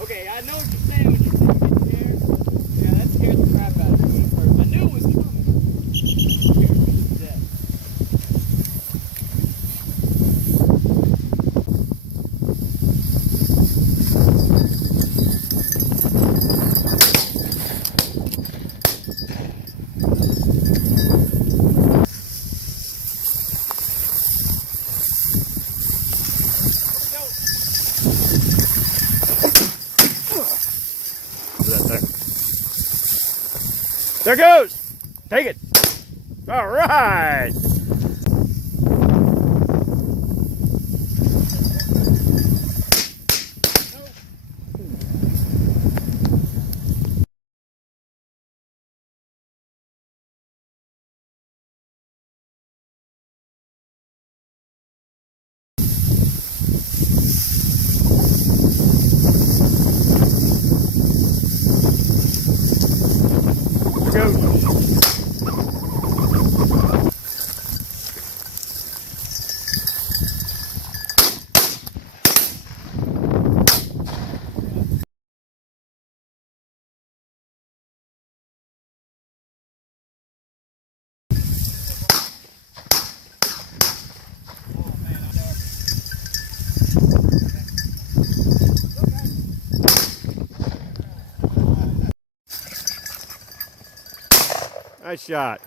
Okay, I know what you're saying when you say you get scared. Yeah, that scared the crap out of me at first. I knew it was coming. It scared me to death. There goes. Take it. All right. There goes. Nice shot.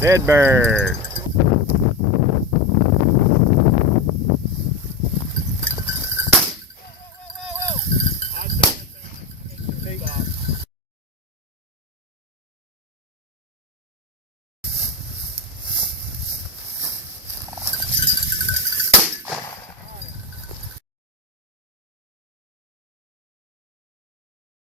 Dead bird.